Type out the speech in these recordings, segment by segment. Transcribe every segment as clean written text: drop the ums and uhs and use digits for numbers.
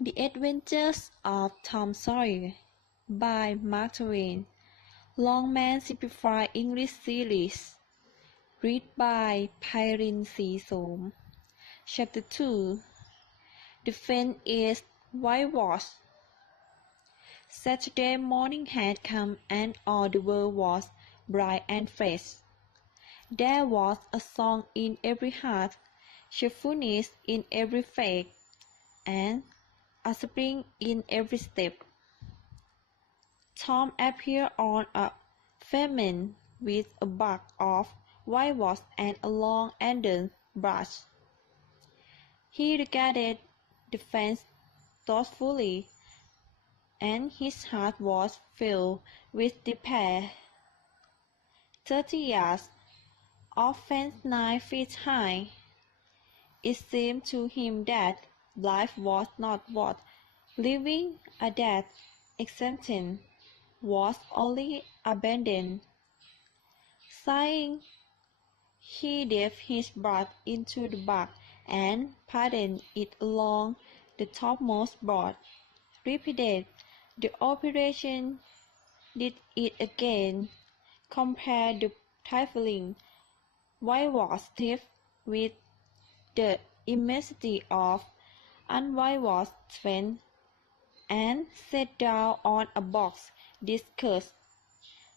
The Adventures of Tom Sawyer by Mark Twain. Longman Simplified English Series. Read by Pairin Srisom. Chapter 2. The fence is whitewashed. Saturday morning had come and all the world was bright and fresh. There was a song in every heart, cheerfulness in every face, and a spring in every step. Tom appeared on a pavement with a bag of whitewash and a long ended brush. He regarded the fence thoughtfully, and his heart was filled with despair. 30 yards of fence 9 feet high. It seemed to him that life was not worth living, a that existence was only abandoned. Sighing, he dipped his brush into the bag and patted it along the topmost board, repeated the operation, did it again, compared the trifling whitewash strip with the immensity of unwhitewashed fence, and sat down on a box discussed.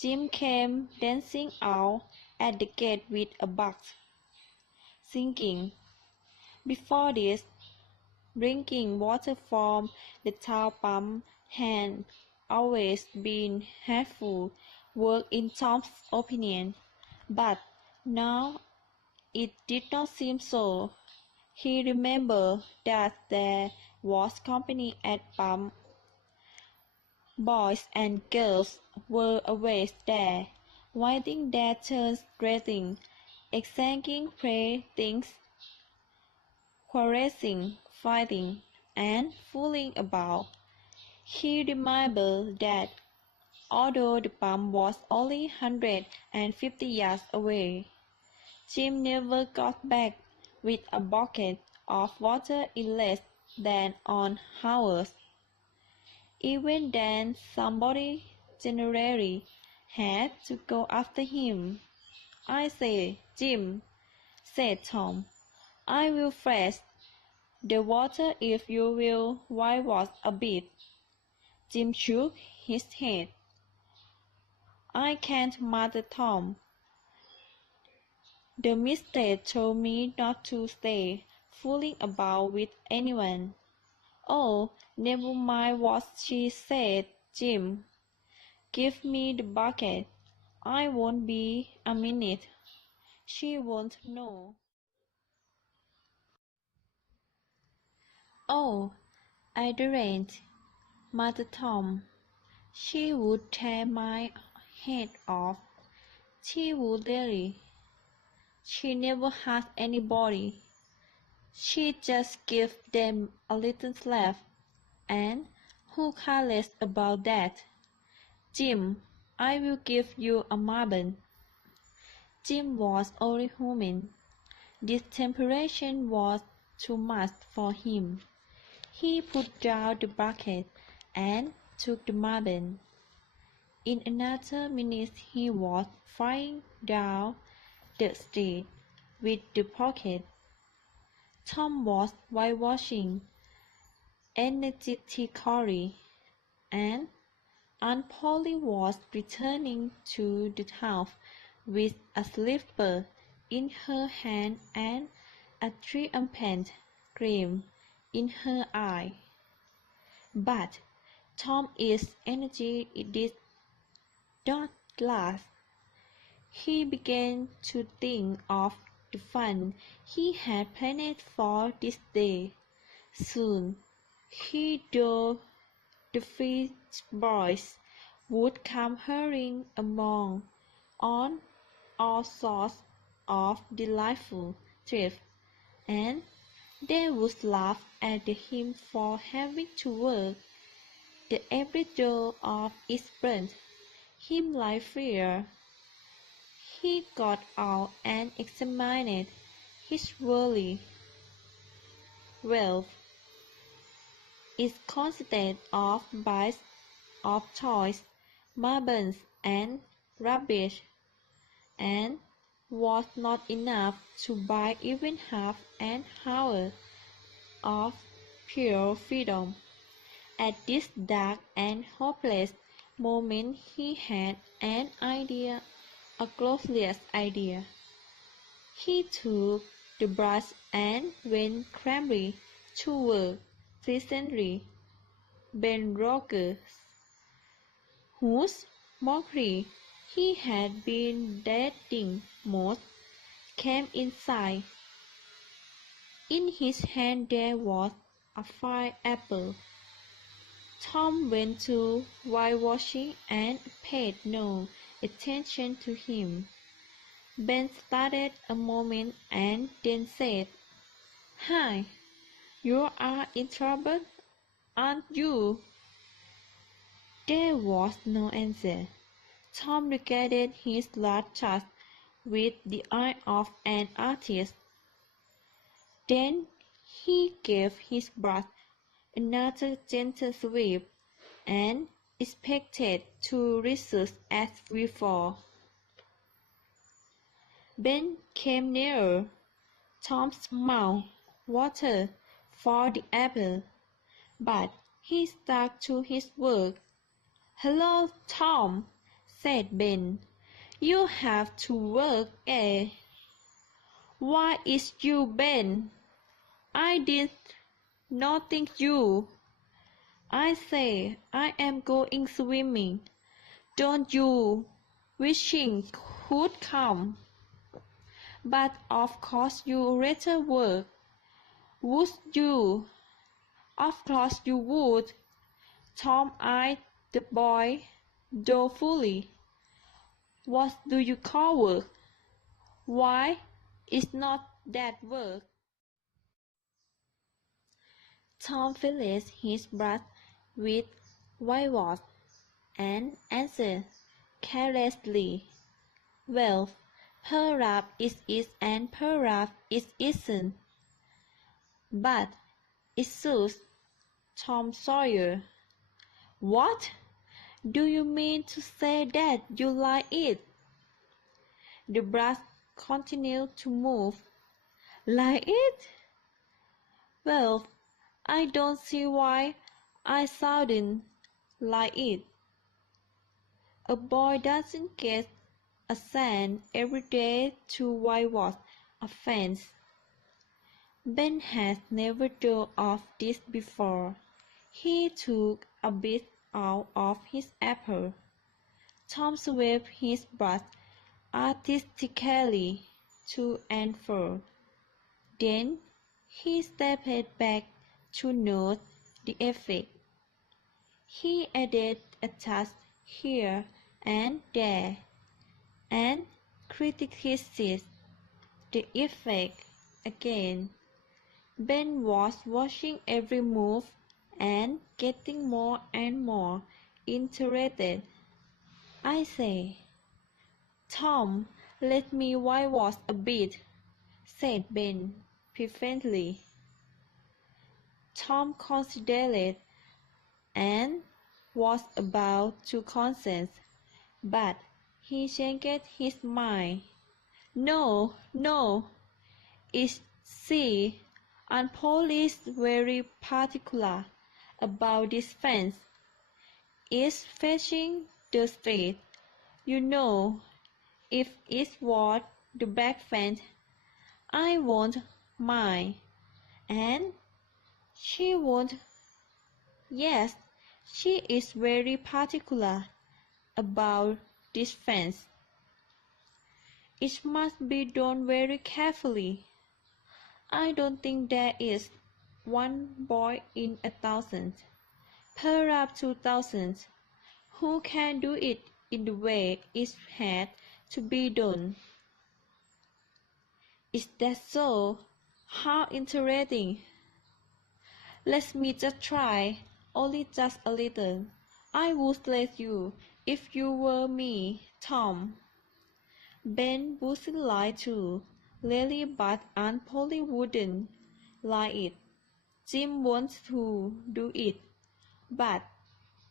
Jim came dancing out at the gate with a box, singing. Before this, drinking water from the town pump had always been helpful work in Tom's opinion, but now it did not seem so. He remembered that there was company at pump. Boys and girls were always there, waiting their turns, dressing, exchanging playthings, quarrelling, fighting, and fooling about. He remembered that although the pump was only 150 yards away, Jim never got back with a bucket of water in less than an hour. Even then, somebody generally had to go after him. "I say, Jim," said Tom, "I will fetch the water if you will whitewash a bit." Jim shook his head. "I can't, Mother Tom. The mistress told me not to stay fooling about with anyone." "Oh, never mind what she said, Jim. Give me the bucket. I won't be a minute. She won't know." "Oh, I daren't, Mother Tom. She would tear my head off. She would really. She never has anybody. She just gives them a little slap, and who cares about that? Jim, I will give you a marble." Jim was only human. This temptation was too much for him. He put down the bucket and took the marble. In another minute he was flying down the street with the bucket. Tom was whitewashing energetically, and Aunt Polly was returning to the house with a slipper in her hand and a triumphant gleam in her eye. But Tom's energy did not last. He began to think of the fun he had planned for this day. Soon he knew the fish boys would come hurrying along on all sorts of delightful tricks, and they would laugh at him for having to work the every door of its burnt him like fire. He got out and examined his worldly wealth. It consisted of bits of toys, marbles, and rubbish, and was not enough to buy even half an hour of pure freedom. At this dark and hopeless moment he had an idea, a glorious idea. He took the brush and went calmly to work. Presently, Ben Rogers, whose mockery he had been dreading most, came inside. In his hand there was a fine apple. Tom went to whitewashing and paid no attention to him. Ben started a moment and then said, "Hi, you are in trouble, aren't you?" There was no answer. Tom regarded his large task with the eye of an artist. Then he gave his brush another gentle sweep, and expected to resume as before. Ben came nearer. Tom's mouth watered for the apple, but he stuck to his work. "Hello, Tom," said Ben. "You have to work, eh?" "Why is you, Ben? I did not think you. I say I am going swimming. Don't you wishing could come? But of course you rather work. Would you?" "Of course you would." Tom eyed the boy dolefully. "What do you call work? Why, it's not that work." Tom finished his brush with whitewash and answered carelessly, "Well, perhaps it is and perhaps it isn't. But it suits Tom Sawyer." "What? Do you mean to say that you like it?" The brush continued to move. "Like it? Well, I don't see why I shouldn't like it. A boy doesn't get a cent every day to whitewash a fence." Ben had never thought of this before. He took a bit out of his apple. Tom swept his brush artistically to and fro. Then he stepped back to note the effect. He added a touch here and there, and criticized the effect again. Ben was watching every move and getting more and more interested. "I say, Tom, let me whitewash a bit," said Ben pleasantly. Tom considered and was about to consent, but he changed his mind. "No, no, it's see, Aunt Polly's very particular about this fence. It's facing the street. You know, if it was the back fence, I won't mind, and she won't. Yes, she is very particular about this fence. It must be done very carefully. I don't think there is one boy in 1,000, perhaps 2,000, who can do it in the way it had to be done." "Is that so? How interesting. Let me just try, only just a little. I would let you, if you were me, Tom." Ben would like to, really, but Aunt Polly wouldn't like it. Jim wants to do it, but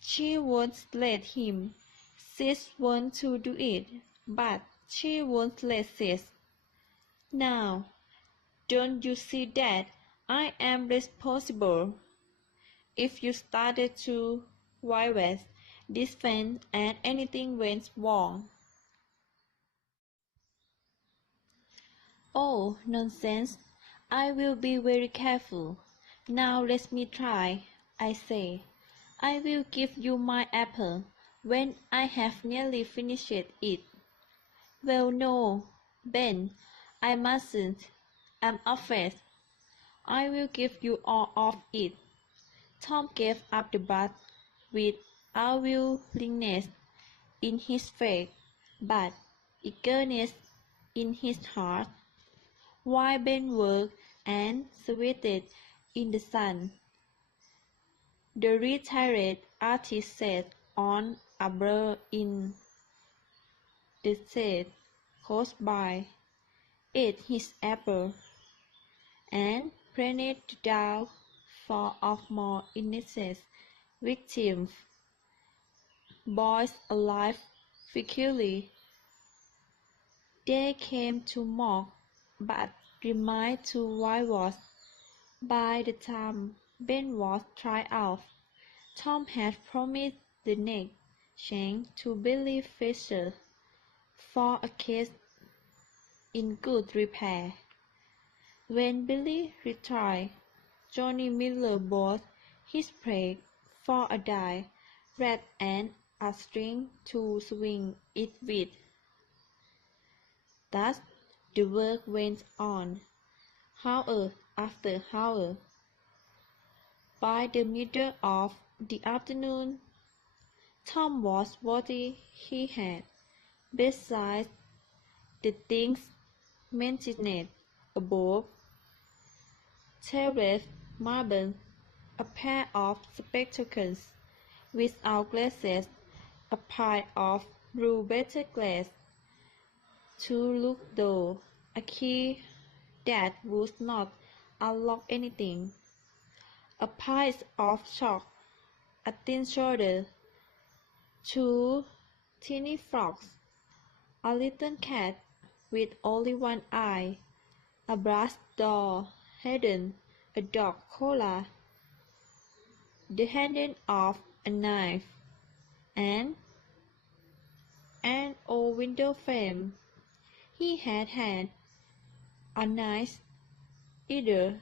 she won't let him. Sis wants to do it, but she won't let Sis. Now, don't you see that I am responsible? If you started to violate this fence and anything went wrong. Oh, nonsense. I will be very careful. Now let me try, I say. I will give you my apple when I have nearly finished it. Well, no, Ben, I mustn't. I'm afraid. I will give you all of it. Tom gave up the bat with unwillingness in his face, but eagerness in his heart. While Ben worked and sweated in the sun, the retired artist sat on a burr in the shade close by, ate his apple, and prayed to Tao for of more innocent victims, boys alive fically. They came to mock, but remained to whitewash. By the time Ben was tried out, Tom had promised the next chance to Billy Fisher for a case in good repair. When Billy retired, Johnny Miller bought his prey for a die, rat and a string to swing it with. Thus the work went on, hour after hour. By the middle of the afternoon, Tom was what he had, besides the things mentioned above, terraced marble, a pair of spectacles without glasses, a pile of blue better glass, two look door, a key that would not unlock anything, a pile of chalk, a thin shoulder, two tiny frogs, a little cat with only one eye, a brass door hidden, a dog collar, the handle of a knife, and an old window frame. He had had a nice either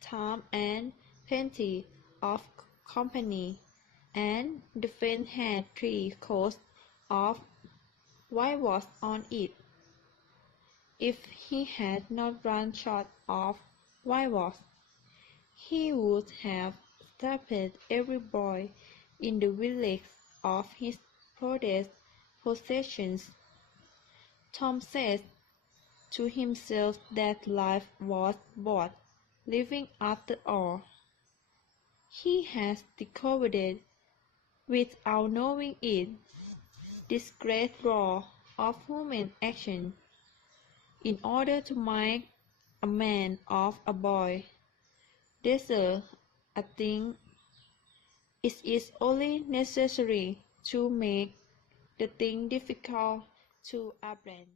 time and plenty of company, and the fence had 3 coats of whitewash on it. If he had not run short of whitewash, he would have starved every boy in the village of his proudest possessions. Tom said to himself that life was worth living after all. He has discovered, without knowing it, this great law of human action. In order to make a man of a boy, desire a thing, it is only necessary to make the thing difficult to apprehend.